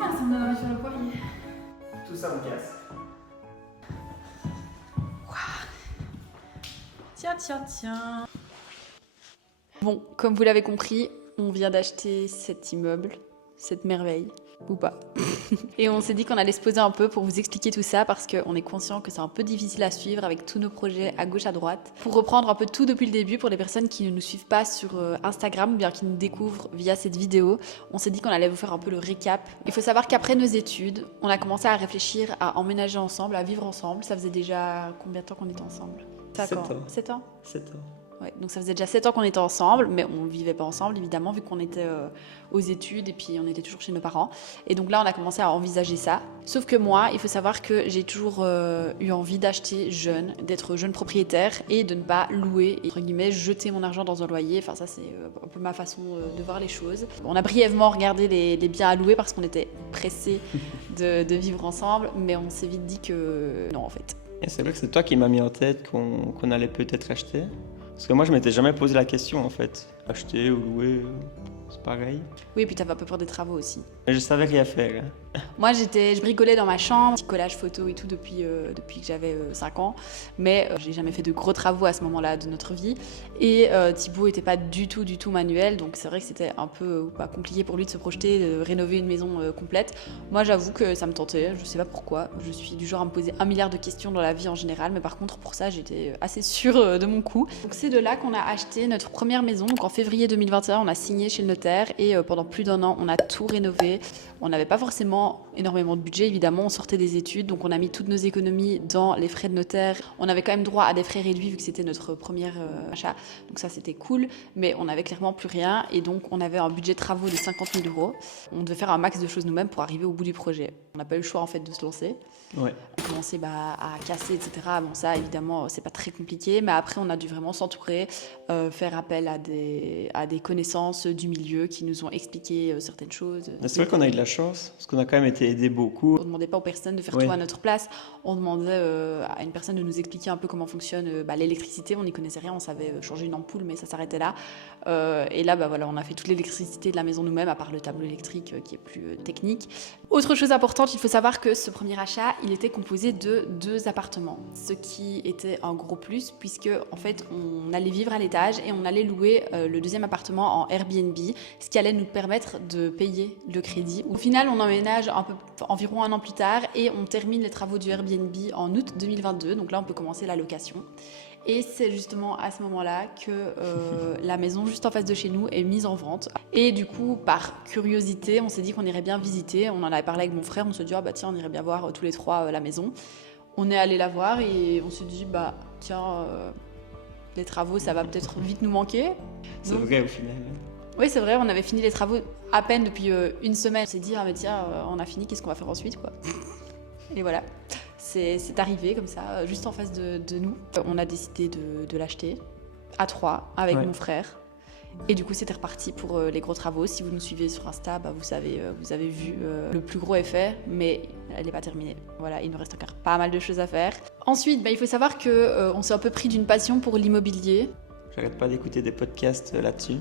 Ah, ça me donne envie de faire le poirier. Tout ça me casse. Tiens. Bon, comme vous l'avez compris, on vient d'acheter cet immeuble, cette merveille, ou pas. Et on s'est dit qu'on allait se poser un peu pour vous expliquer tout ça parce qu'on est conscient que c'est un peu difficile à suivre avec tous nos projets à gauche à droite. Pour reprendre un peu tout depuis le début, pour les personnes qui ne nous suivent pas sur Instagram ou bien qui nous découvrent via cette vidéo, on s'est dit qu'on allait vous faire un peu le récap. Il faut savoir qu'après nos études, on a commencé à réfléchir à emménager ensemble, à vivre ensemble. Ça faisait déjà combien de temps qu'on était ensemble? 7 ans. 7 ans. 7 ans. Ouais, donc ça faisait déjà 7 ans qu'on était ensemble, mais on vivait pas ensemble évidemment vu qu'on était aux études et puis on était toujours chez nos parents. Et donc là on a commencé à envisager ça. Sauf que moi, il faut savoir que j'ai toujours eu envie d'acheter jeune, d'être jeune propriétaire et de ne pas louer et entre guillemets jeter mon argent dans un loyer. Enfin ça c'est un peu ma façon de voir les choses. On a brièvement regardé les biens à louer parce qu'on était pressés de vivre ensemble, mais on s'est vite dit que non en fait. Et c'est vrai que c'est toi qui m'as mis en tête qu'on allait peut-être acheter. Parce que moi, je m'étais jamais posé la question, en fait. Acheter ou louer, c'est pareil. Oui, et puis t'avais un peu peur des travaux aussi. Mais je savais rien faire. Moi, je bricolais dans ma chambre, petit collage photo et tout depuis que j'avais 5 ans. Mais j'ai jamais fait de gros travaux à ce moment-là de notre vie. Et Thibaut était pas du tout manuel. Donc c'est vrai que c'était un peu compliqué pour lui de se projeter, de rénover une maison complète. Moi, j'avoue que ça me tentait. Je sais pas pourquoi. Je suis du genre à me poser 1 milliard de questions dans la vie en général. Mais par contre, pour ça, j'étais assez sûre de mon coup. Donc c'est de là qu'on a acheté notre première maison. Donc en février 2021, on a signé chez le notaire. Et pendant plus d'1 an, on a tout rénové. On n'avait pas forcément énormément de budget, évidemment, on sortait des études, donc on a mis toutes nos économies dans les frais de notaire. On avait quand même droit à des frais réduits vu que c'était notre premier achat, donc ça c'était cool, mais on avait clairement plus rien et donc on avait un budget de travaux de 50 000 €. On devait faire un max de choses nous-mêmes pour arriver au bout du projet. On n'a pas eu le choix en fait de se lancer. Ouais. On a commencé à casser, etc. Bon, ça évidemment c'est pas très compliqué, mais après on a dû vraiment s'entourer, faire appel à des connaissances du milieu qui nous ont expliqué certaines choses. C'est vrai qu'on a eu de la chance, parce qu'on a quand même été aidés beaucoup. On ne demandait pas aux personnes de faire Oui. tout à notre place. On demandait à une personne de nous expliquer un peu comment fonctionne l'électricité. On n'y connaissait rien, on savait changer une ampoule, mais ça s'arrêtait là. Et là, voilà, on a fait toute l'électricité de la maison nous-mêmes, à part le tableau électrique qui est plus technique. Autre chose importante, il faut savoir que ce premier achat, il était composé de 2 appartements. Ce qui était un gros plus, puisque en fait, on allait vivre à l'étage et on allait louer le 2e appartement en Airbnb, ce qui allait nous permettre de payer le crédit. Au final, on emménage environ 1 an plus tard et on termine les travaux du Airbnb en août 2022. Donc là, on peut commencer la location. Et c'est justement à ce moment-là que la maison juste en face de chez nous est mise en vente. Et du coup, par curiosité, on s'est dit qu'on irait bien visiter. On en avait parlé avec mon frère, on s'est dit tiens, on irait bien voir tous les 3 la maison. On est allé la voir et on s'est dit tiens, les travaux, ça va peut-être vite nous manquer. C'est vrai au final. Oui, c'est vrai, on avait fini les travaux à peine depuis 1 semaine. On s'est dit, mais tiens, on a fini, qu'est-ce qu'on va faire ensuite, quoi. Et voilà, c'est arrivé comme ça, juste en face de nous. On a décidé de l'acheter à 3 avec mon frère. Et du coup, c'était reparti pour les gros travaux. Si vous nous suivez sur Insta, vous avez vu le plus gros effet, mais elle n'est pas terminée. Voilà, il nous reste encore pas mal de choses à faire. Ensuite, il faut savoir qu'on s'est un peu pris d'une passion pour l'immobilier. J'arrête pas d'écouter des podcasts là-dessus.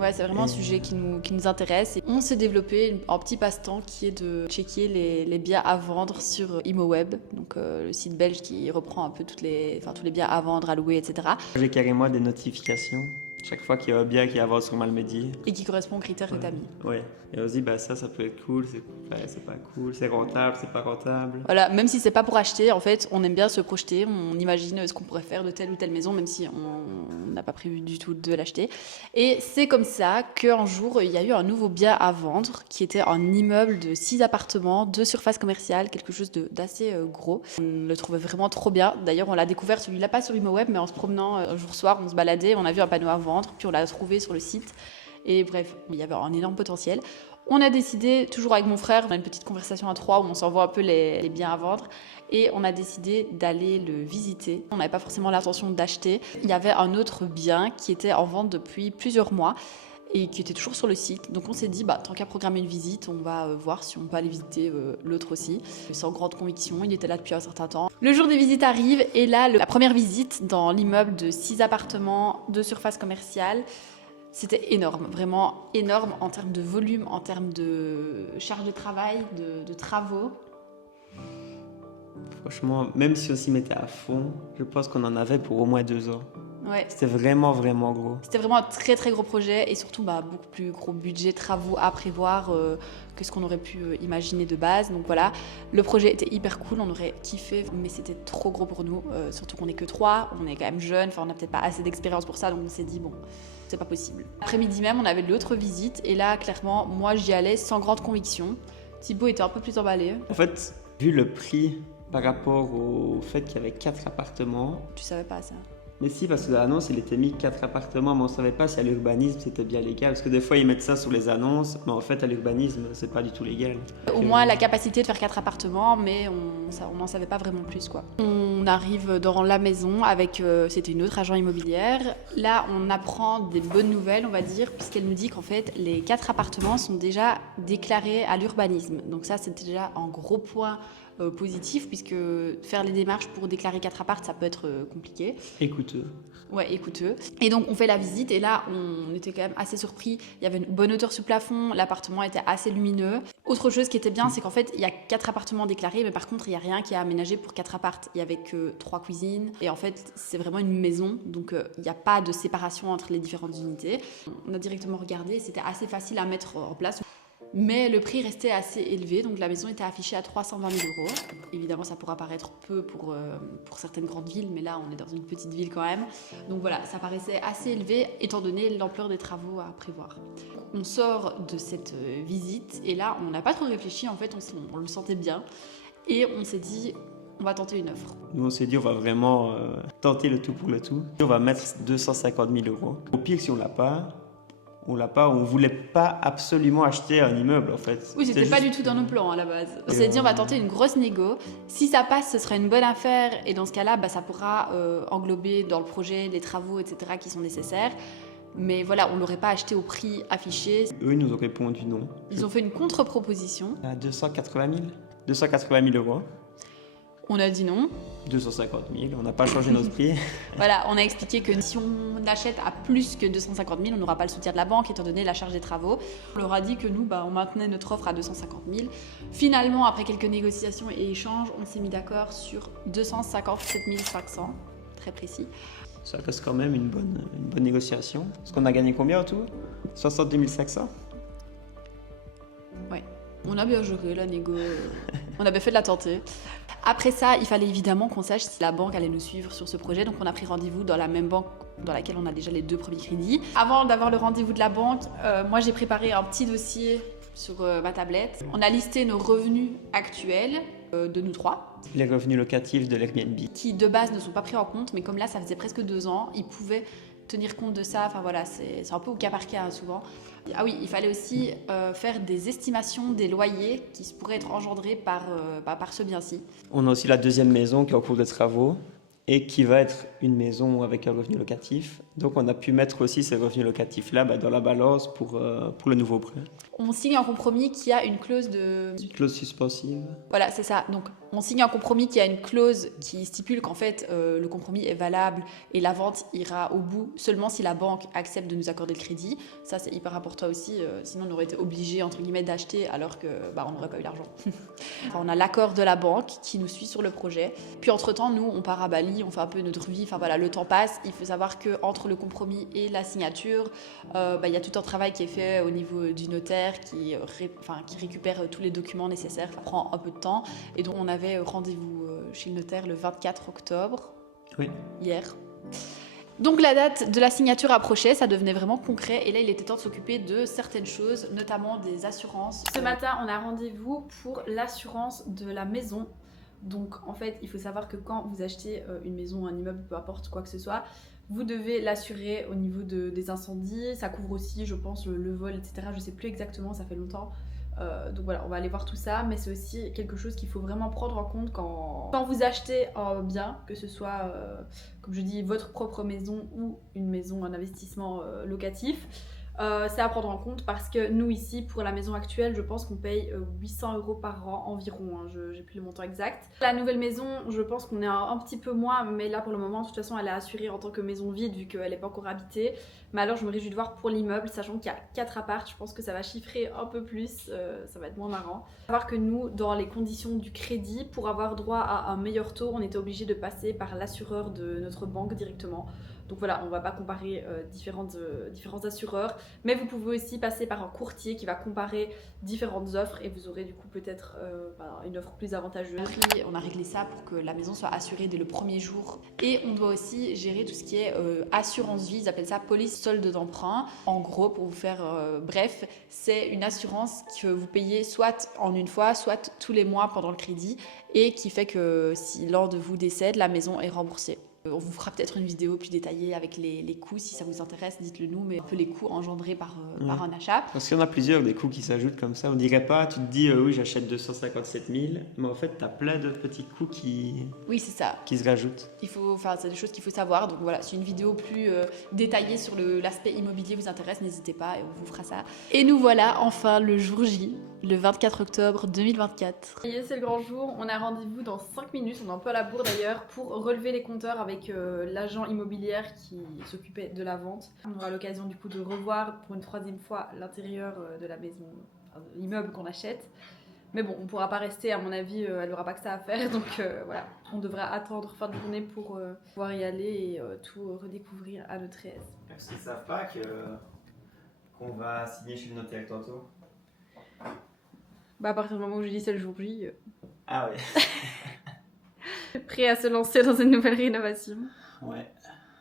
Ouais, c'est vraiment un sujet qui nous intéresse. Et on s'est développé un petit passe-temps qui est de checker les biens à vendre sur ImoWeb, donc le site belge qui reprend un peu tous les biens à vendre, à louer, etc. J'ai carrément des notifications chaque fois qu'il y a un bien qui avance sur Malmedy. Et qui correspond aux critères que tu as mis. Ouais. Et on se dit, ça peut être cool, c'est pas cool, c'est rentable, c'est pas rentable. Voilà, même si c'est pas pour acheter, en fait, on aime bien se projeter, on imagine ce qu'on pourrait faire de telle ou telle maison, même si on n'a pas prévu du tout de l'acheter. Et c'est comme ça qu'un jour, il y a eu un nouveau bien à vendre, qui était un immeuble de 6 appartements, 2 surfaces commerciales, quelque chose d'assez gros. On le trouvait vraiment trop bien. D'ailleurs, on l'a découvert, celui-là, pas sur ImoWeb, mais en se promenant un jour soir, on se baladait, on a vu un panneau à vendre, puis on l'a trouvé sur le site. Et bref, il y avait un énorme potentiel. On a décidé, toujours avec mon frère, on a une petite conversation à 3 où on s'envoie un peu les biens à vendre. Et on a décidé d'aller le visiter. On n'avait pas forcément l'intention d'acheter. Il y avait un autre bien qui était en vente depuis plusieurs mois. et qui était toujours sur le site. Donc on s'est dit, tant qu'à programmer une visite, on va voir si on peut aller visiter l'autre aussi. Sans grande conviction, il était là depuis un certain temps. Le jour des visites arrive et là, la première visite dans l'immeuble de 6 appartements, 2 surfaces commerciales, c'était énorme, vraiment énorme en termes de volume, en termes de charge de travail, de travaux. Franchement, même si on s'y mettait à fond, je pense qu'on en avait pour au moins 2 ans. Ouais. C'était vraiment, vraiment gros. C'était vraiment un très très gros projet et surtout beaucoup plus gros budget travaux à prévoir que ce qu'on aurait pu imaginer de base. Donc voilà, le projet était hyper cool, on aurait kiffé, mais c'était trop gros pour nous. Surtout qu'on n'est que 3, on est quand même jeunes, on n'a peut-être pas assez d'expérience pour ça, donc on s'est dit bon, c'est pas possible. Après-midi même, on avait l'autre visite et là, clairement, moi j'y allais sans grande conviction. Thibaut était un peu plus emballé. En fait, vu le prix par rapport au fait qu'il y avait 4 appartements. Tu savais pas ça? Mais si, parce que dans l'annonce, il était mis 4 appartements, mais on ne savait pas si à l'urbanisme c'était bien légal. Parce que des fois, ils mettent ça sur les annonces, mais en fait, à l'urbanisme, c'est pas du tout légal. Au moins la capacité de faire 4 appartements, mais on n'en savait pas vraiment plus, quoi. On arrive dans la maison avec, c'était une autre agent immobilière. Là, on apprend des bonnes nouvelles, on va dire, puisqu'elle nous dit qu'en fait, les 4 appartements sont déjà déclarés à l'urbanisme. Donc ça, c'était déjà un gros point positif, puisque faire les démarches pour déclarer 4 apparts, ça peut être compliqué. Et coûteux. Ouais, et coûteux. Et donc on fait la visite et là on était quand même assez surpris. Il y avait une bonne hauteur sous plafond, l'appartement était assez lumineux. Autre chose qui était bien, c'est qu'en fait il y a 4 appartements déclarés, mais par contre il n'y a rien qui est aménagé pour 4 apparts. Il n'y avait que 3 cuisines et en fait c'est vraiment une maison, donc il n'y a pas de séparation entre les différentes unités. On a directement regardé, c'était assez facile à mettre en place. Mais le prix restait assez élevé, donc la maison était affichée à 320 000 €. Évidemment, ça pourra paraître peu pour certaines grandes villes, mais là, on est dans une petite ville quand même. Donc voilà, ça paraissait assez élevé, étant donné l'ampleur des travaux à prévoir. On sort de cette visite, et là, on n'a pas trop réfléchi, en fait, on le sentait bien. Et on s'est dit, on va tenter une offre. Nous, on s'est dit, on va vraiment tenter le tout pour le tout. On va mettre 250 000 €. Au pire, si on l'a pas, on voulait pas absolument acheter un immeuble en fait. Oui, c'était pas du tout dans nos plans à la base. On s'est dit on va tenter une grosse négo. Si ça passe, ce sera une bonne affaire et dans ce cas-là, ça pourra englober dans le projet les travaux, etc. qui sont nécessaires. Mais voilà, on l'aurait pas acheté au prix affiché. Eux, ils nous ont répondu non. Ils ont fait une contre-proposition. À 280 000 280 000 €. On a dit non. 250 000, on n'a pas changé notre prix. Voilà, on a expliqué que si on achète à plus que 250 000, on n'aura pas le soutien de la banque étant donné la charge des travaux. On leur a dit que nous, on maintenait notre offre à 250 000. Finalement, après quelques négociations et échanges, on s'est mis d'accord sur 257 500, très précis. Ça reste quand même une bonne négociation. Parce qu'on a gagné combien en tout? 62 500? Ouais. On a bien joué la négo, on avait fait de la tenter. Après ça, il fallait évidemment qu'on sache si la banque allait nous suivre sur ce projet, donc on a pris rendez-vous dans la même banque dans laquelle on a déjà les 2 premiers crédits. Avant d'avoir le rendez-vous de la banque, moi j'ai préparé un petit dossier sur ma tablette. On a listé nos revenus actuels de nous 3. Les revenus locatifs de l'Airbnb. Qui de base ne sont pas pris en compte, mais comme là ça faisait presque 2 ans, ils pouvaient tenir compte de ça. Enfin voilà, c'est un peu au cas par cas souvent. Ah oui, il fallait aussi faire des estimations des loyers qui pourraient être engendrés par ce bien-ci. On a aussi la deuxième maison qui est en cours de travaux et qui va être une maison avec un revenu locatif. Donc on a pu mettre aussi ces revenus locatifs-là dans la balance pour le nouveau prêt. On signe un compromis qui a une clause de... Une clause suspensive. Voilà, c'est ça. Donc on signe un compromis qui a une clause qui stipule qu'en fait le compromis est valable et la vente ira au bout seulement si la banque accepte de nous accorder le crédit. Ça c'est hyper important aussi, sinon on aurait été obligé entre guillemets d'acheter alors que on n'aurait pas eu l'argent. Enfin, on a l'accord de la banque qui nous suit sur le projet. Puis entre-temps, nous on part à Bali, on fait un peu notre vie, enfin voilà, le temps passe. Il faut savoir qu'entre le compromis et la signature, y a tout un travail qui est fait au niveau du notaire qui récupère tous les documents nécessaires. Ça prend un peu de temps et donc on avait rendez-vous chez le notaire le 24 octobre, oui. Hier. Donc la date de la signature approchait, ça devenait vraiment concret et là il était temps de s'occuper de certaines choses, notamment des assurances. Ce matin on a rendez-vous pour l'assurance de la maison. Donc en fait il faut savoir que quand vous achetez une maison, un immeuble, peu importe quoi que ce soit, vous devez l'assurer au niveau des incendies. Ça couvre aussi je pense le vol, etc. Je sais plus exactement, ça fait longtemps. Donc voilà, on va aller voir tout ça, mais c'est aussi quelque chose qu'il faut vraiment prendre en compte quand vous achetez un bien, que ce soit, comme je dis, votre propre maison ou une maison, un investissement locatif. C'est à prendre en compte parce que nous ici, pour la maison actuelle, je pense qu'on paye 800 € par an environ, hein, j'ai plus le montant exact. La nouvelle maison, je pense qu'on est un petit peu moins, mais là pour le moment, de toute façon, elle est assurée en tant que maison vide vu qu'elle n'est pas encore habitée. Mais alors je me réjouis de voir pour l'immeuble, sachant qu'il y a 4 apparts, je pense que ça va chiffrer un peu plus, ça va être moins marrant. Il faut savoir que nous, dans les conditions du crédit, pour avoir droit à un meilleur taux, on était obligé de passer par l'assureur de notre banque directement. Donc voilà, on va pas comparer différents assureurs, mais vous pouvez aussi passer par un courtier qui va comparer différentes offres et vous aurez du coup peut-être une offre plus avantageuse. On a réglé ça pour que la maison soit assurée dès le premier jour et on doit aussi gérer tout ce qui est assurance vie, ils appellent ça police solde d'emprunt. En gros, pour vous faire bref, c'est une assurance que vous payez soit en une fois, soit tous les mois pendant le crédit et qui fait que si l'un de vous décède, la maison est remboursée. On vous fera peut-être une vidéo plus détaillée avec les coûts, si ça vous intéresse, dites-le nous, mais un peu les coûts engendrés par un achat. Parce qu'il y en a plusieurs des coûts qui s'ajoutent comme ça. On dirait pas, tu te dis oui, j'achète 257 000, mais en fait, tu as plein de petits coûts Oui, c'est ça. Qui se rajoutent. C'est des choses qu'il faut savoir. Donc voilà, si une vidéo plus détaillée sur l'aspect immobilier vous intéresse, n'hésitez pas et on vous fera ça. Et nous voilà enfin le jour J, le 24 octobre 2024. Et c'est le grand jour, on a rendez-vous dans 5 minutes, on est un peu à la bourre d'ailleurs, pour relever les compteurs avec l'agent immobilière qui s'occupait de la vente. On aura l'occasion du coup de revoir pour une 3e fois l'intérieur de la maison, de l'immeuble qu'on achète. Mais bon, on ne pourra pas rester, à mon avis, elle n'aura pas que ça à faire. Donc voilà, on devra attendre fin de journée pour pouvoir y aller et tout redécouvrir à notre aise. Parce qu'ils ne savent pas qu'on va signer chez le notaire tantôt. Bah à partir du moment où je dis c'est le jour J. Ah ouais. Prêt à se lancer dans une nouvelle rénovation. Ouais.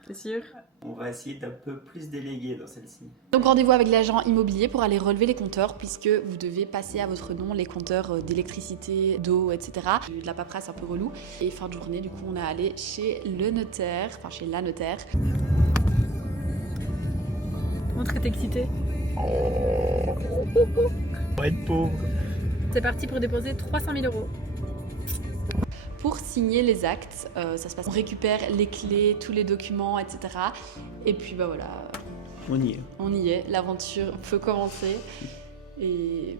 C'est sûr. On va essayer d'un peu plus déléguer dans celle-ci. Donc rendez-vous avec l'agent immobilier pour aller relever les compteurs puisque vous devez passer à votre nom les compteurs d'électricité, d'eau, etc. De la paperasse un peu relou. Et fin de journée, du coup, on est allé chez le notaire, enfin chez la notaire. Montre que t'es excitée. On va être pauvre. C'est parti pour déposer 300 000 €. Pour signer les actes, ça se passe. On récupère les clés, tous les documents, etc. Et puis bah voilà. On y est. On y est, l'aventure peut commencer. Et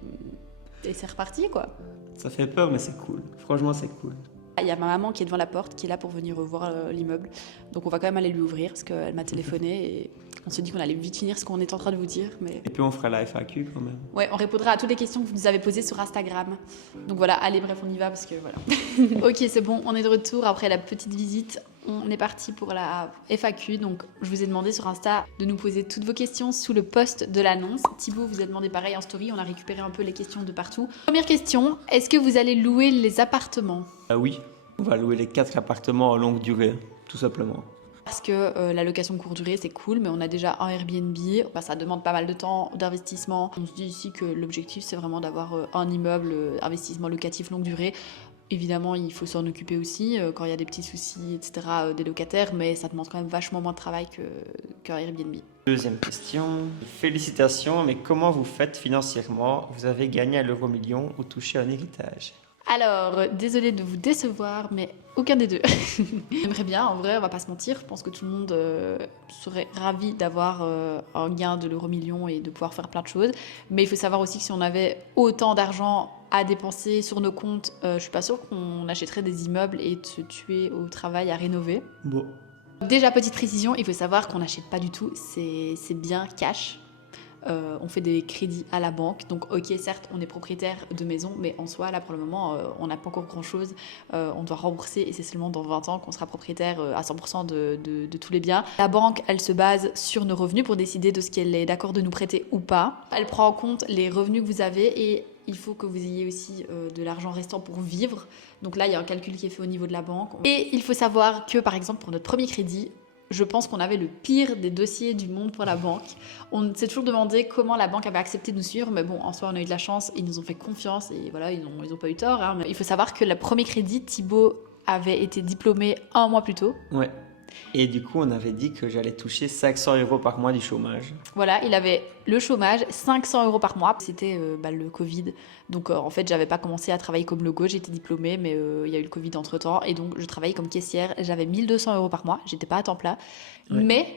c'est reparti quoi. Ça fait peur mais c'est cool. Franchement c'est cool. Il y a ma maman qui est devant la porte, qui est là pour venir voir l'immeuble. Donc on va quand même aller lui ouvrir parce qu'elle m'a téléphoné et on se dit qu'on allait vite finir ce qu'on est en train de vous dire. Mais... Et puis on fera la FAQ quand même. Ouais, on répondra à toutes les questions que vous nous avez posées sur Instagram. Donc voilà, allez, bref, on y va parce que voilà. Ok, c'est bon, on est de retour après la petite visite. On est parti pour la FAQ. Donc je vous ai demandé sur Insta de nous poser toutes vos questions sous le post de l'annonce. Thibaut vous a demandé pareil en story, on a récupéré un peu les questions de partout. Première question, est-ce que vous allez louer les appartements ? Oui, on va louer les 4 appartements en longue durée, tout simplement. Parce que la location courte durée c'est cool, mais on a déjà un Airbnb, ça demande pas mal de temps, d'investissement. On se dit ici que l'objectif c'est vraiment d'avoir un immeuble, investissement locatif longue durée. Évidemment, il faut s'en occuper aussi quand il y a des petits soucis, etc., des locataires, mais ça demande quand même vachement moins de travail qu'un Airbnb. Deuxième question. Félicitations, mais comment vous faites financièrement ? Vous avez gagné à l'euro-million ou touché un héritage ? Alors, désolée de vous décevoir, mais aucun des deux. J'aimerais bien, en vrai, on va pas se mentir, je pense que tout le monde serait ravi d'avoir un gain de l'euro-million et de pouvoir faire plein de choses. Mais il faut savoir aussi que si on avait autant d'argent à dépenser sur nos comptes, je suis pas sûre qu'on achèterait des immeubles et de se tuer au travail à rénover. Bon. Déjà, petite précision, il faut savoir qu'on n'achète pas du tout, c'est bien cash. On fait des crédits à la banque, donc ok certes on est propriétaire de maison, mais en soi là pour le moment on n'a pas encore grand chose, on doit rembourser et c'est seulement dans 20 ans qu'on sera propriétaire à 100% de tous les biens. La banque elle se base sur nos revenus pour décider de ce qu'elle est d'accord de nous prêter ou pas. Elle prend en compte les revenus que vous avez et il faut que vous ayez aussi de l'argent restant pour vivre, donc là il y a un calcul qui est fait au niveau de la banque. Et il faut savoir que par exemple pour notre premier crédit, je pense qu'on avait le pire des dossiers du monde pour la banque. On s'est toujours demandé comment la banque avait accepté de nous suivre, mais bon, en soi, on a eu de la chance, ils nous ont fait confiance et voilà, ils ont pas eu tort. Hein. Mais il faut savoir que le premier crédit, Thibaut avait été diplômé 1 mois plus tôt. Ouais. Et du coup, on avait dit que j'allais toucher 500 € par mois du chômage. Voilà, il avait le chômage, 500 € par mois. C'était le Covid. Donc en fait, j'avais pas commencé à travailler comme logo, j'étais diplômée, mais il y a eu le Covid entre-temps. Et donc, je travaillais comme caissière. J'avais 1 200 € par mois. J'étais pas à temps plein. Ouais. Mais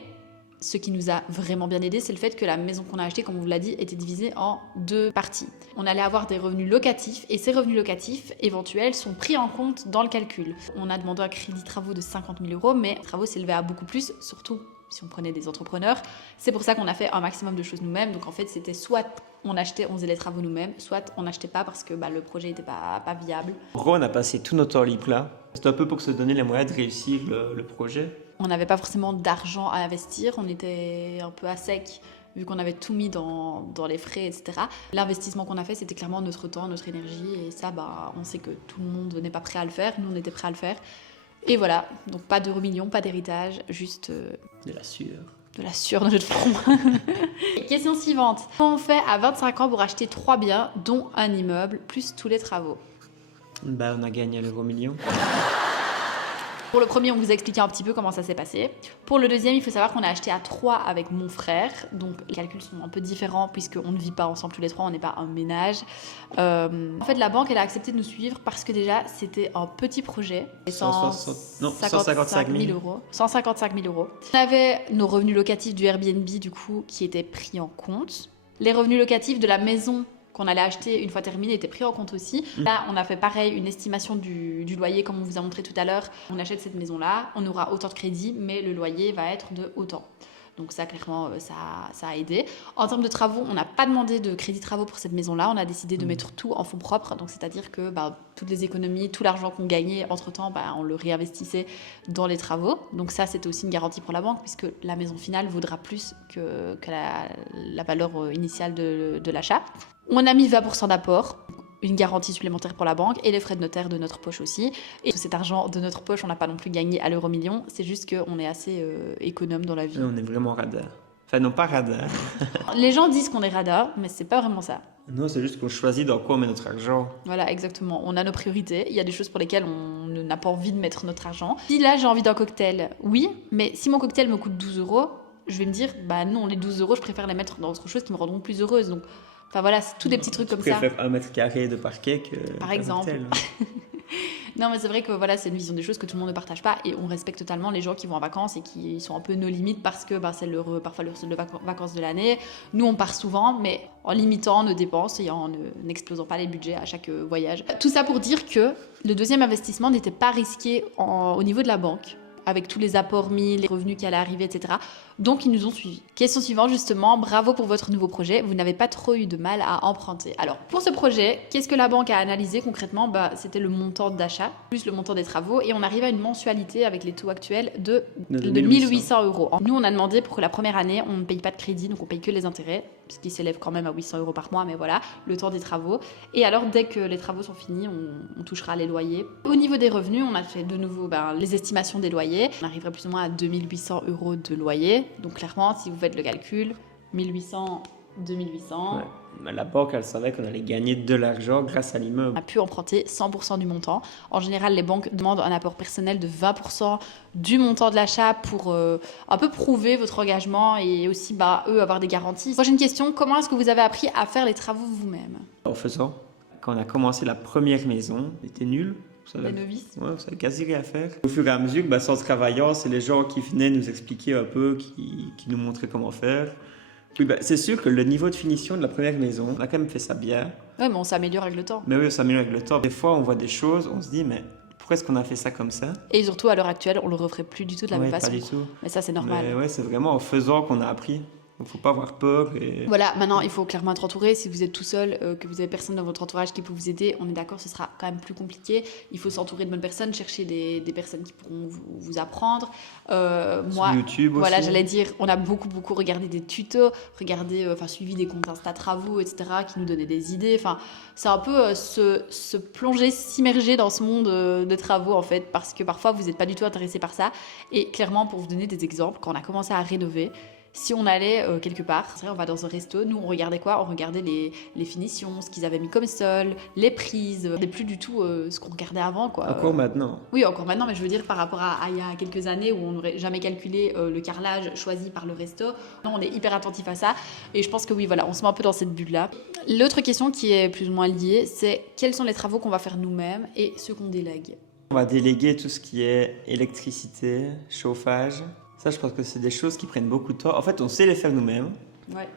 Ce qui nous a vraiment bien aidé, c'est le fait que la maison qu'on a achetée, comme on vous l'a dit, était divisée en 2 parties. On allait avoir des revenus locatifs et ces revenus locatifs éventuels sont pris en compte dans le calcul. On a demandé un crédit travaux de 50 000 €, mais les travaux s'élevaient à beaucoup plus, surtout si on prenait des entrepreneurs. C'est pour ça qu'on a fait un maximum de choses nous-mêmes. Donc en fait, c'était soit on achetait, on faisait les travaux nous-mêmes, soit on n'achetait pas parce que le projet n'était pas viable. En gros, on a passé tout notre temps libre là. C'était un peu pour se donner les moyens de réussir le projet. On n'avait pas forcément d'argent à investir, on était un peu à sec vu qu'on avait tout mis dans les frais, etc. L'investissement qu'on a fait, c'était clairement notre temps, notre énergie, et ça, on sait que tout le monde n'est pas prêt à le faire, nous on était prêts à le faire. Et voilà, donc pas d'euro-million, pas d'héritage, juste De la sueur. de la sueur dans notre front. Question suivante. Comment on fait à 25 ans pour acheter 3 biens, dont un immeuble, plus tous les travaux? On a gagné l'euro-million. Pour le premier, on vous a expliqué un petit peu comment ça s'est passé. Pour le deuxième, il faut savoir qu'on a acheté à 3 avec mon frère. Donc les calculs sont un peu différents puisqu'on ne vit pas ensemble tous les 3, on n'est pas un ménage. En fait, la banque, elle a accepté de nous suivre parce que déjà, c'était un petit projet. 155 000 €. 155 000 €. On avait nos revenus locatifs du Airbnb, du coup, qui étaient pris en compte. Les revenus locatifs de la maison qu'on allait acheter une fois terminé était pris en compte aussi. Là, on a fait pareil, une estimation du loyer, comme on vous a montré tout à l'heure. On achète cette maison-là, on aura autant de crédit, mais le loyer va être de autant. Donc ça, clairement, ça a aidé. En termes de travaux, on n'a pas demandé de crédit travaux pour cette maison-là. On a décidé de mettre tout en fonds propres. Donc c'est-à-dire que toutes les économies, tout l'argent qu'on gagnait entre-temps, on le réinvestissait dans les travaux. Donc ça, c'était aussi une garantie pour la banque, puisque la maison finale vaudra plus que la valeur initiale de l'achat. On a mis 20% d'apport, une garantie supplémentaire pour la banque et les frais de notaire de notre poche aussi. Et cet argent de notre poche, on n'a pas non plus gagné à l'euro-million. C'est juste qu'on est assez économe dans la vie. On est vraiment radin. Enfin, non, pas radin. Les gens disent qu'on est radin, mais c'est pas vraiment ça. Non, c'est juste qu'on choisit dans quoi on met notre argent. Voilà, exactement. On a nos priorités. Il y a des choses pour lesquelles on n'a pas envie de mettre notre argent. Si là, j'ai envie d'un cocktail, oui, mais si mon cocktail me coûte 12 €, je vais me dire, non, les 12 €, je préfère les mettre dans autre chose qui me rendront plus heureuse. Donc, enfin voilà, c'est tous des petits trucs comme ça. Je préfère 1 mètre carré de parquet que par exemple. Non, mais c'est vrai que voilà, c'est une vision des choses que tout le monde ne partage pas et on respecte totalement les gens qui vont en vacances et qui sont un peu nos limites parce que c'est parfois leur seule vacances de l'année. Nous, on part souvent, mais en limitant nos dépenses et en n'explosant pas les budgets à chaque voyage. Tout ça pour dire que le deuxième investissement n'était pas risqué au niveau de la banque, avec tous les apports mis, les revenus qui allaient arriver, etc. Donc, ils nous ont suivis. Question suivante, justement, bravo pour votre nouveau projet. Vous n'avez pas trop eu de mal à emprunter. Alors, pour ce projet, qu'est-ce que la banque a analysé concrètement? C'était le montant d'achat, plus le montant des travaux, et on arrive à une mensualité avec les taux actuels de 1 800 €. Nous, on a demandé pour que la première année, on ne paye pas de crédit, donc on paye que les intérêts, ce qui s'élève quand même à 800 € par mois, mais voilà, le temps des travaux. Et alors, dès que les travaux sont finis, on touchera les loyers. Au niveau des revenus, on a fait de nouveau les estimations des loyers. On arriverait plus ou moins à 2 800 € de loyer. Donc clairement, si vous faites le calcul, 1800, 2800... Ouais. Mais la banque, elle savait qu'on allait gagner de l'argent grâce à l'immeuble. On a pu emprunter 100% du montant. En général, les banques demandent un apport personnel de 20% du montant de l'achat pour un peu prouver votre engagement et aussi, eux, avoir des garanties. Prochaine question, comment est-ce que vous avez appris à faire les travaux vous-même? En faisant. Quand on a commencé la première maison, on était nuls. Les novices. Ouais, ça quasi rien à faire. Au fur et à mesure, sans le travaillant, c'est les gens qui venaient nous expliquer un peu, qui nous montraient comment faire. Puis, c'est sûr que le niveau de finition de la première maison, on a quand même fait ça bien. Ouais, mais on s'améliore avec le temps. Mais oui, on s'améliore avec le temps. Des fois, on voit des choses, on se dit, mais pourquoi est-ce qu'on a fait ça comme ça? Et surtout, à l'heure actuelle, on le referait plus du tout de la même façon. Pas du tout. Mais ça, c'est normal. Mais ouais, c'est vraiment en faisant qu'on a appris. Il ne faut pas avoir peur. Voilà, maintenant, il faut clairement être entouré. Si vous êtes tout seul, que vous n'avez personne dans votre entourage qui peut vous aider, on est d'accord, ce sera quand même plus compliqué. Il faut s'entourer de bonnes personnes, chercher des personnes qui pourront vous apprendre. Moi, YouTube aussi. Voilà, j'allais dire, on a beaucoup regardé des tutos, suivi des comptes Insta Travaux, etc., qui nous donnaient des idées. Enfin, c'est un peu se plonger, s'immerger dans ce monde de travaux, en fait, parce que parfois, vous n'êtes pas du tout intéressé par ça. Et clairement, pour vous donner des exemples, quand on a commencé à rénover, si on allait quelque part, c'est vrai, on va dans un resto, nous on regardait quoi? On regardait les finitions, ce qu'ils avaient mis comme sol, les prises, on plus du tout ce qu'on regardait avant, quoi. Encore maintenant? Oui, encore maintenant, mais je veux dire par rapport à il y a quelques années où on n'aurait jamais calculé le carrelage choisi par le resto. Non, on est hyper attentif à ça et je pense que oui, voilà, on se met un peu dans cette bulle-là. L'autre question qui est plus ou moins liée, c'est quels sont les travaux qu'on va faire nous-mêmes et ceux qu'on délègue? On va déléguer tout ce qui est électricité, chauffage. Ça, je pense que c'est des choses qui prennent beaucoup de temps. En fait, on sait les faire nous-mêmes, Ouais.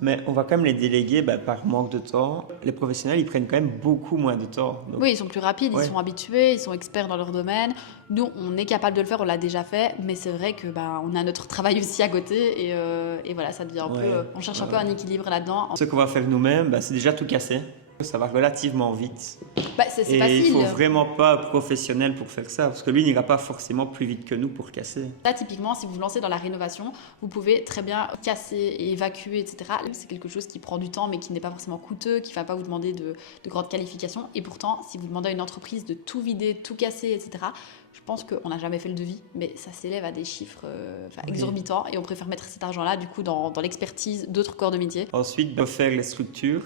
mais on va quand même les déléguer par manque de temps. Les professionnels, ils prennent quand même beaucoup moins de temps. Donc, Oui, ils sont plus rapides, ouais. ils sont habitués, ils sont experts dans leur domaine. Nous, on est capable de le faire, on l'a déjà fait, mais c'est vrai que on a notre travail aussi à côté et voilà, ça devient un peu. Ouais. On cherche un peu un équilibre là-dedans. Ce qu'on va faire nous-mêmes, c'est déjà tout casser. Ça va relativement vite. C'est Et facile. il faut vraiment pas un professionnel pour faire ça, parce que lui n'ira pas forcément plus vite que nous pour casser. Là, typiquement, si vous vous lancez dans la rénovation, vous pouvez très bien casser et évacuer, etc. C'est quelque chose qui prend du temps, mais qui n'est pas forcément coûteux, qui ne va pas vous demander de grandes qualifications. Et pourtant, si vous demandez à une entreprise de tout vider, tout casser, etc., je pense qu'on n'a jamais fait le devis, mais ça s'élève à des chiffres exorbitants. Et on préfère mettre cet argent-là, du coup, dans l'expertise d'autres corps de métier. Ensuite, refaire les structures,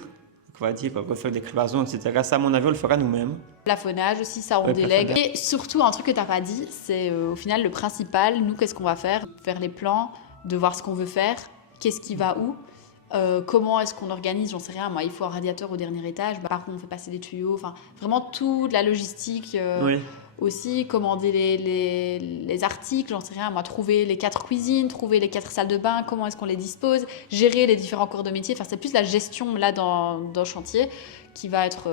on va dire refaire des cloisons, etc. Ça, à mon avis, on le fera nous-mêmes. Plafonnage aussi, ça on délègue. Et surtout, un truc que tu n'as pas dit, c'est au final le principal. Nous, qu'est-ce qu'on va faire? Faire les plans, de voir ce qu'on veut faire, qu'est-ce qui va où, comment est-ce qu'on organise, j'en sais rien. Moi, il faut un radiateur au dernier étage, par contre, on fait passer des tuyaux, enfin, vraiment toute la logistique. Oui. Aussi, commander les articles, j'en sais rien, moi, trouver les 4 cuisines, trouver les 4 salles de bain, comment est-ce qu'on les dispose, gérer les différents corps de métier. Enfin, c'est plus la gestion là dans le chantier qui va être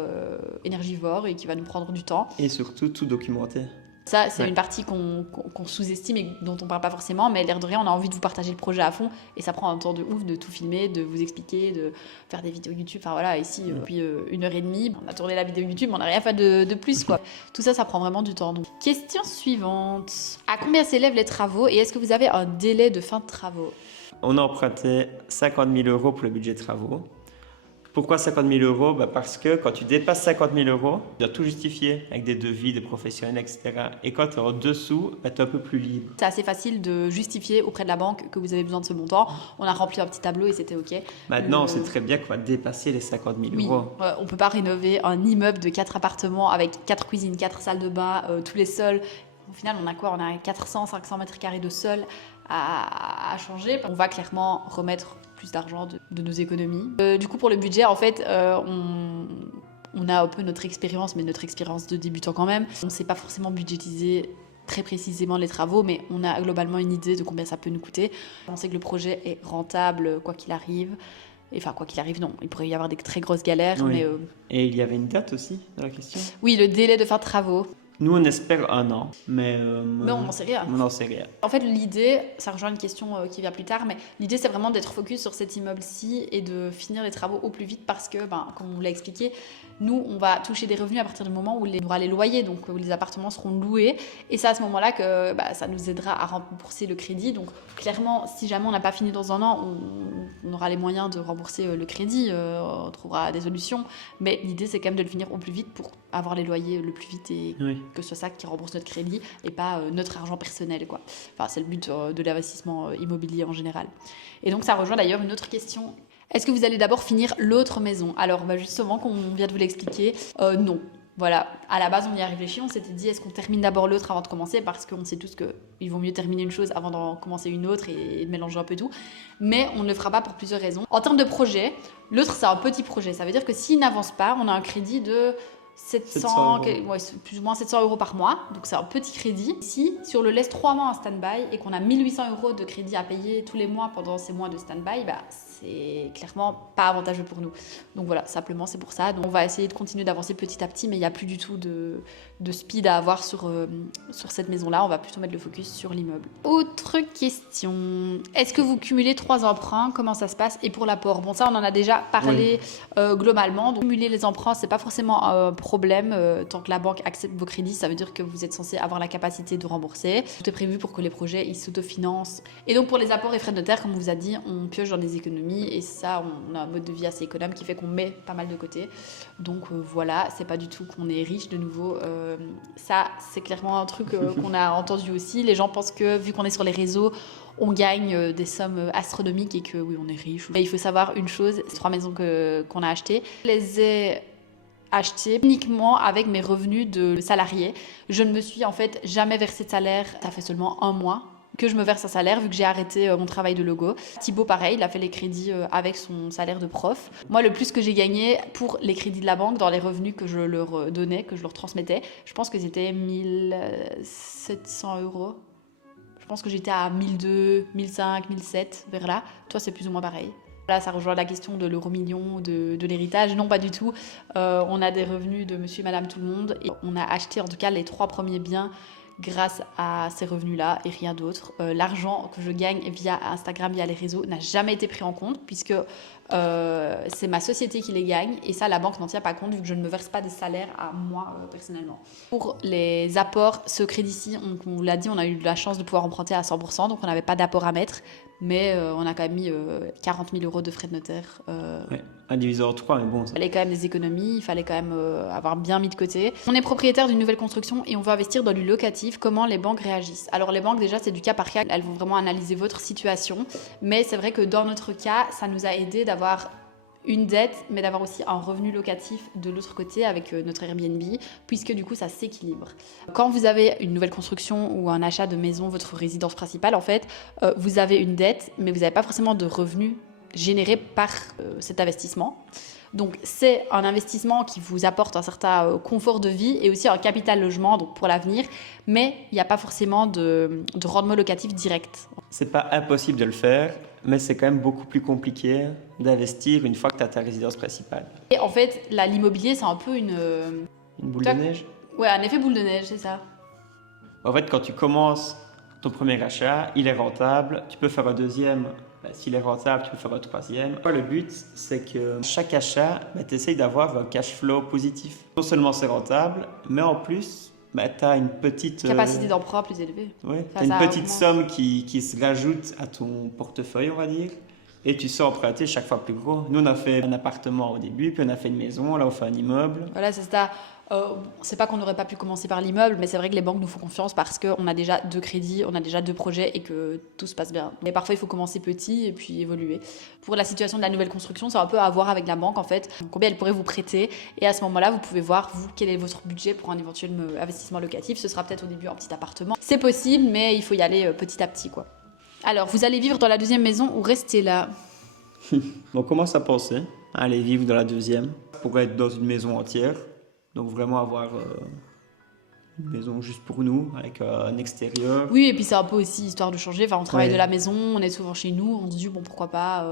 énergivore et qui va nous prendre du temps. Et surtout, tout documenter. Ça, c'est une partie qu'on sous-estime et dont on ne parle pas forcément, mais l'air de rien, on a envie de vous partager le projet à fond et ça prend un temps de ouf de tout filmer, de vous expliquer, de faire des vidéos YouTube. Enfin voilà, ici, depuis 1h30, on a tourné la vidéo YouTube, mais on n'a rien fait de plus, quoi. Tout ça, ça prend vraiment du temps. Donc, question suivante. À combien s'élèvent les travaux et est-ce que vous avez un délai de fin de travaux? On a emprunté 50 000 € pour le budget de travaux. Pourquoi 50 000 €? Parce que quand tu dépasses 50 000 €, tu dois tout justifier avec des devis, des professionnels, etc. Et quand tu es en dessous, tu es un peu plus libre. C'est assez facile de justifier auprès de la banque que vous avez besoin de ce montant. On a rempli un petit tableau et c'était OK. Maintenant, on sait très bien qu'on va dépasser les 50 000 €. Oui, on ne peut pas rénover un immeuble de 4 appartements avec 4 cuisines, 4 salles de bain, tous les sols. Au final, on a quoi? On a 400, 500 mètres carrés de sol à changer. On va clairement remettre plus d'argent de nos économies. Du coup, pour le budget, en fait, on a un peu notre expérience, mais notre expérience de débutant quand même. On ne sait pas forcément budgétiser très précisément les travaux, mais on a globalement une idée de combien ça peut nous coûter. On sait que le projet est rentable, quoi qu'il arrive. Enfin, quoi qu'il arrive, non. Il pourrait y avoir des très grosses galères, oui. mais... Et il y avait une date aussi dans la question? Oui, le délai de fin de travaux. Nous, on espère 1 an, mais on n'en sait rien. On n'en sait rien. En fait, l'idée, ça rejoint une question qui vient plus tard, mais l'idée, c'est vraiment d'être focus sur cet immeuble-ci et de finir les travaux au plus vite parce que, comme on l'a expliqué, nous, on va toucher des revenus à partir du moment où on aura les loyers, donc où les appartements seront loués. Et c'est à ce moment-là que ça nous aidera à rembourser le crédit. Donc, clairement, si jamais on n'a pas fini dans 1 an, on aura les moyens de rembourser le crédit, on trouvera des solutions. Mais l'idée, c'est quand même de le finir au plus vite pour avoir les loyers le plus vite et que ce soit ça qui rembourse notre crédit et pas notre argent personnel, quoi. Enfin, c'est le but de l'investissement immobilier en général. Et donc, ça rejoint d'ailleurs une autre question. Est-ce que vous allez d'abord finir l'autre maison? Alors, justement, comme on vient de vous l'expliquer, non. Voilà, à la base, on y a réfléchi, on s'était dit, est-ce qu'on termine d'abord l'autre avant de commencer? Parce qu'on sait tous qu'il vaut mieux terminer une chose avant d'en commencer une autre et de mélanger un peu tout. Mais on ne le fera pas pour plusieurs raisons. En termes de projet, l'autre, c'est un petit projet. Ça veut dire que s'il n'avance pas, on a un crédit de 700 plus ou moins 700 € par mois, donc c'est un petit crédit. Si on le laisse 3 mois en stand-by et qu'on a 1800 € de crédit à payer tous les mois pendant ces mois de stand-by, c'est clairement pas avantageux pour nous. Donc voilà, simplement c'est pour ça. Donc on va essayer de continuer d'avancer petit à petit, mais il n'y a plus du tout de speed à avoir sur cette maison-là. On va plutôt mettre le focus sur l'immeuble. Autre question. Est-ce que vous cumulez 3 emprunts? Comment ça se passe? Et pour l'apport? Bon, ça on en a déjà parlé globalement. Donc cumuler les emprunts, c'est pas forcément un problème. Tant que la banque accepte vos crédits, ça veut dire que vous êtes censé avoir la capacité de rembourser. Tout est prévu pour que les projets ils s'autofinancent. Et donc pour les apports et frais de notaire, comme on vous a dit, on pioche dans des économies et ça, on a un mode de vie assez économe qui fait qu'on met pas mal de côté. Donc voilà, c'est pas du tout qu'on est riche de nouveau. Ça, c'est clairement un truc qu'on a entendu aussi. Les gens pensent que vu qu'on est sur les réseaux, on gagne des sommes astronomiques et que oui, on est riche. Mais il faut savoir une chose, ces 3 maisons qu'on a achetées, je les ai achetées uniquement avec mes revenus de salarié. Je ne me suis en fait jamais versé de salaire. Ça fait seulement 1 mois que je me verse un salaire vu que j'ai arrêté mon travail de logo. Thibaut, pareil, il a fait les crédits avec son salaire de prof. Moi, le plus que j'ai gagné pour les crédits de la banque dans les revenus que je leur donnais, que je leur transmettais, je pense que c'était 1 700 €. Je pense que j'étais à 1200, 1500, 1700, vers là. Toi, c'est plus ou moins pareil. Là, ça rejoint la question de l'euro-million, de l'héritage. Non, pas du tout. On a des revenus de monsieur et madame tout le monde. Et on a acheté en tout cas les 3 premiers biens grâce à ces revenus-là et rien d'autre. L'argent que je gagne via Instagram, via les réseaux, n'a jamais été pris en compte puisque c'est ma société qui les gagne et ça, la banque n'en tient pas compte vu que je ne me verse pas des salaires à moi personnellement. Pour les apports, ce crédit-ci, on vous l'a dit, on a eu la chance de pouvoir emprunter à 100%, donc on n'avait pas d'apport à mettre, mais on a quand même mis 40 000 € de frais de notaire. Ouais, un diviseur 3, mais bon. Il fallait quand même des économies, il fallait quand même avoir bien mis de côté. On est propriétaire d'une nouvelle construction et on veut investir dans du locatif. Comment les banques réagissent? Alors les banques, déjà, c'est du cas par cas. Elles vont vraiment analyser votre situation. Mais c'est vrai que dans notre cas, ça nous a aidé d'avoir une dette, mais d'avoir aussi un revenu locatif de l'autre côté avec notre Airbnb, puisque du coup, ça s'équilibre. Quand vous avez une nouvelle construction ou un achat de maison, votre résidence principale, en fait, vous avez une dette, mais vous n'avez pas forcément de revenus générés par cet investissement. Donc c'est un investissement qui vous apporte un certain confort de vie et aussi un capital logement donc pour l'avenir, mais il n'y a pas forcément de rendement locatif direct. C'est pas impossible de le faire, mais c'est quand même beaucoup plus compliqué d'investir une fois que tu as ta résidence principale. Et en fait, l'immobilier, c'est un peu une boule de neige? Ouais, un effet boule de neige, c'est ça. En fait, quand tu commences ton premier achat, il est rentable, tu peux faire un deuxième. S'il est rentable, tu peux faire un troisième. Le but, c'est que chaque achat, tu essayes d'avoir un cash flow positif. Non seulement c'est rentable, mais en plus, tu as une petite... capacité d'emprunt plus élevée. Oui, tu as une petite somme qui se rajoute à ton portefeuille, on va dire. Et tu sais emprunter chaque fois plus gros. Nous, on a fait un appartement au début, puis on a fait une maison, là, on fait un immeuble. Voilà, c'est ça. C'est pas qu'on n'aurait pas pu commencer par l'immeuble, mais c'est vrai que les banques nous font confiance parce qu'on a déjà 2 crédits, on a déjà 2 projets et que tout se passe bien. Mais parfois, il faut commencer petit et puis évoluer. Pour la situation de la nouvelle construction, c'est un peu à voir avec la banque en fait, combien elle pourrait vous prêter. Et à ce moment-là, vous pouvez voir, vous, quel est votre budget pour un éventuel investissement locatif. Ce sera peut-être au début un petit appartement. C'est possible, mais il faut y aller petit à petit, quoi. Alors, vous allez vivre dans la deuxième maison ou rester là? On commence à penser à aller vivre dans la deuxième pour être dans une maison entière. Donc vraiment avoir une maison juste pour nous, avec un extérieur. Oui, et puis c'est un peu aussi histoire de changer. Enfin, on travaille de la maison, on est souvent chez nous, on se dit, bon, pourquoi pas,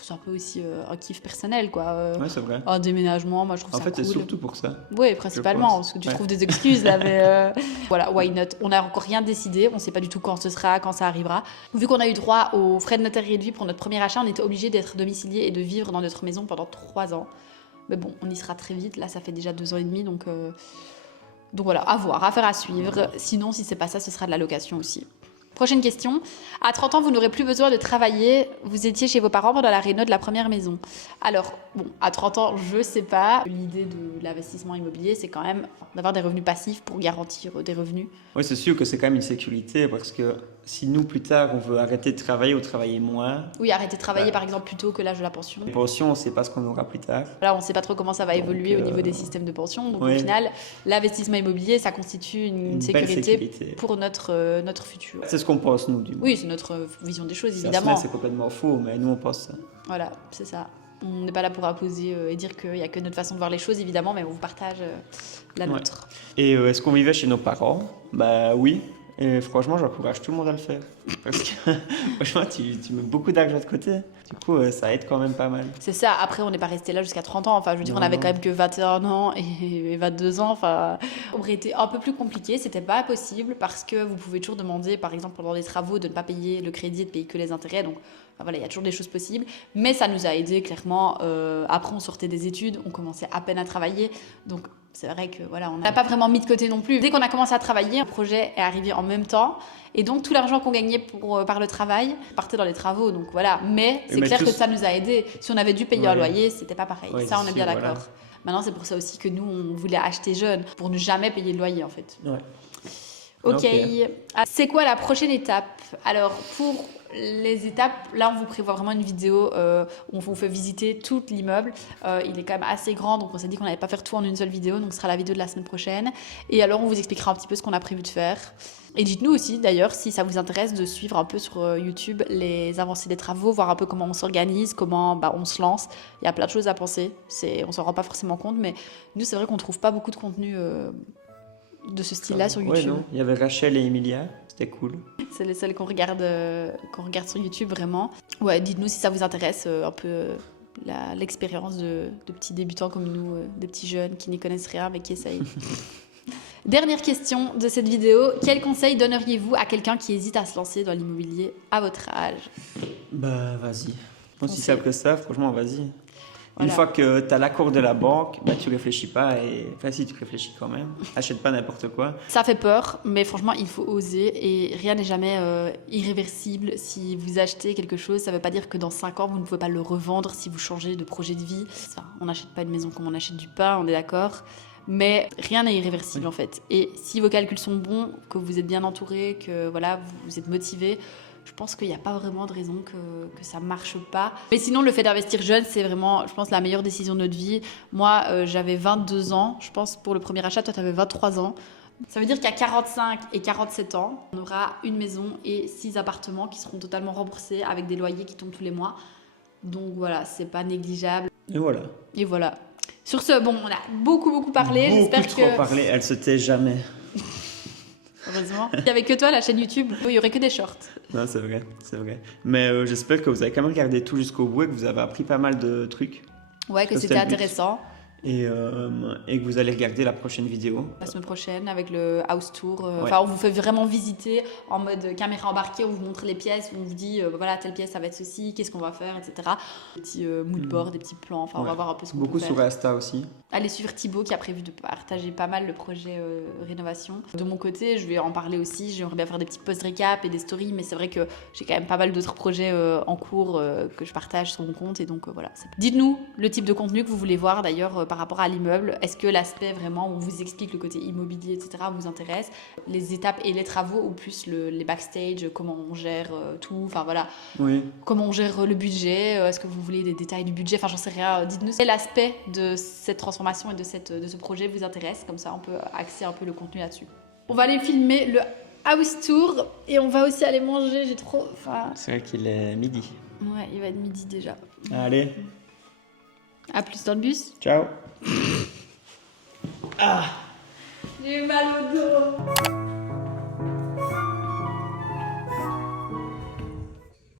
c'est un peu aussi un kiff personnel, quoi. Ouais, c'est vrai. Un déménagement, moi je trouve ça cool. En fait, c'est surtout pour ça. Oui, principalement, parce que tu trouves des excuses là, mais voilà, why not? On n'a encore rien décidé, on ne sait pas du tout quand ce sera, quand ça arrivera. Vu qu'on a eu droit aux frais de notaire réduits pour notre premier achat, on était obligé d'être domicilié et de vivre dans notre maison pendant 3 ans. Mais bon, on y sera très vite. Là, ça fait déjà 2 ans et demi, donc voilà, à voir, affaire à suivre. Sinon, si c'est pas ça, ce sera de la location aussi. Prochaine question. À 30 ans, vous n'aurez plus besoin de travailler. Vous étiez chez vos parents pendant la réno de la première maison. Alors, bon, à 30 ans, je sais pas. L'idée de l'investissement immobilier, c'est quand même d'avoir des revenus passifs pour garantir des revenus. Oui, c'est sûr que c'est quand même une sécurité parce que si nous, plus tard, on veut arrêter de travailler ou travailler moins... Oui, arrêter de travailler, par exemple, plus tôt que l'âge de la pension. Les pensions, on ne sait pas ce qu'on aura plus tard. Là, on ne sait pas trop comment ça va évoluer au niveau des systèmes de pension. Donc, au final, l'investissement immobilier, ça constitue une sécurité pour notre futur. C'est ce qu'on pense, nous, du moins. Oui, c'est notre vision des choses, évidemment. C'est complètement faux, mais nous, on pense ça. Voilà, c'est ça. On n'est pas là pour imposer et dire qu'il n'y a que notre façon de voir les choses, évidemment, mais on vous partage la nôtre. Et est-ce qu'on vivait chez nos parents? Bah oui. Et franchement, j'encourage tout le monde à le faire. Parce que franchement, tu mets beaucoup d'argent de côté. Du coup, ça aide quand même pas mal. C'est ça. Après, on n'est pas resté là jusqu'à 30 ans. Enfin, je veux dire, on avait quand même que 21 ans et 22 ans. Enfin, ça aurait été un peu plus compliqué. C'était pas possible parce que vous pouvez toujours demander, par exemple, pendant des travaux, de ne pas payer le crédit, de payer que les intérêts. Donc, voilà, il y a toujours des choses possibles. Mais ça nous a aidé, clairement. Après, on sortait des études. On commençait à peine à travailler. Donc, c'est vrai que voilà, on n'a pas vraiment mis de côté non plus. Dès qu'on a commencé à travailler, le projet est arrivé en même temps. Et donc, tout l'argent qu'on gagnait par le travail partait dans les travaux. Donc voilà. Mais c'est clair que ça nous a aidés. Si on avait dû payer un loyer, c'était pas pareil. Ça, on est bien d'accord. Voilà. Maintenant, c'est pour ça aussi que nous, on voulait acheter jeune, pour ne jamais payer de loyer, en fait. Ouais. Ok. C'est quoi la prochaine étape? Alors, pour les étapes, là, on vous prévoit vraiment une vidéo où on vous fait visiter tout l'immeuble. Il est quand même assez grand, donc on s'est dit qu'on n'allait pas faire tout en une seule vidéo, donc ce sera la vidéo de la semaine prochaine. Et alors, on vous expliquera un petit peu ce qu'on a prévu de faire. Et dites-nous aussi, d'ailleurs, si ça vous intéresse de suivre un peu sur YouTube les avancées des travaux, voir un peu comment on s'organise, comment on se lance. Il y a plein de choses à penser. On s'en rend pas forcément compte, mais nous, c'est vrai qu'on trouve pas beaucoup de contenu de ce style-là sur Ouais, YouTube. non. Il y avait Rachel et Emilia, c'était cool. C'est les seules qu'on regarde sur YouTube, vraiment. Ouais, dites-nous si ça vous intéresse, un peu l'expérience de petits débutants comme nous, de petits jeunes qui n'y connaissent rien mais qui essayent. Dernière question de cette vidéo. Quel conseil donneriez-vous à quelqu'un qui hésite à se lancer dans l'immobilier à votre âge? Bah, vas-y. Aussi Foncez. simple que ça, franchement, vas-y. Voilà. Une fois que tu as l'accord de la banque, bah, tu réfléchis pas. Enfin, si, tu réfléchis quand même. Achète pas n'importe quoi. Ça fait peur, mais franchement, il faut oser et rien n'est jamais irréversible. Si vous achetez quelque chose, ça ne veut pas dire que dans 5 ans, vous ne pouvez pas le revendre si vous changez de projet de vie. Enfin, on n'achète pas une maison comme on achète du pain, on est d'accord. Mais rien n'est irréversible en fait. Et si vos calculs sont bons, que vous êtes bien entouré, que voilà, vous êtes motivé, je pense qu'il n'y a pas vraiment de raison que ça ne marche pas. Mais sinon, le fait d'investir jeune, c'est vraiment, je pense, la meilleure décision de notre vie. Moi, j'avais 22 ans, je pense, pour le premier achat. Toi, tu avais 23 ans. Ça veut dire qu'à 45 et 47 ans, on aura une maison et 6 appartements qui seront totalement remboursés avec des loyers qui tombent tous les mois. Donc voilà, c'est pas négligeable. Et voilà. Et voilà. Sur ce, bon, on a beaucoup parlé. Beaucoup J'espère trop que... parlé, elle se tait jamais. Heureusement. Il n'y avait que toi, la chaîne YouTube. Il n'y aurait que des shorts. Non, c'est vrai, c'est vrai. Mais j'espère que vous avez quand même regardé tout jusqu'au bout et que vous avez appris pas mal de trucs. Ouais, que Ça, c'était c'était le but. intéressant. Et que vous allez regarder la prochaine vidéo. La semaine prochaine, avec le house tour. Ouais. Enfin, on vous fait vraiment visiter en mode caméra embarquée. On vous montre les pièces. On vous dit, voilà, telle pièce, ça va être ceci. Qu'est-ce qu'on va faire, etc. Des petits mood boards, des petits plans. Enfin, on va voir un peu ce qu'on Beaucoup peut sur faire. Insta aussi. Allez suivre Thibaut qui a prévu de partager pas mal le projet rénovation. De mon côté, je vais en parler aussi. J'aimerais bien faire des petits posts récap et des stories, mais c'est vrai que j'ai quand même pas mal d'autres projets en cours que je partage sur mon compte. Et donc voilà. Dites-nous le type de contenu que vous voulez voir d'ailleurs par rapport à l'immeuble. Est-ce que l'aspect vraiment où on vous explique le côté immobilier, etc. vous intéresse? Les étapes et les travaux ou plus les backstage, comment on gère tout, enfin voilà. Oui. Comment on gère le budget? Est-ce que vous voulez des détails du budget? Enfin, j'en sais rien. Dites-nous quel aspect de cette transformation et de ce projet vous intéresse. Comme ça, on peut axer un peu le contenu là-dessus. On va aller filmer le house tour et on va aussi aller manger. J'ai trop faim. C'est vrai qu'il est midi. Ouais, il va être midi déjà. Allez, À plus dans le bus. ciao. J'ai eu mal au dos.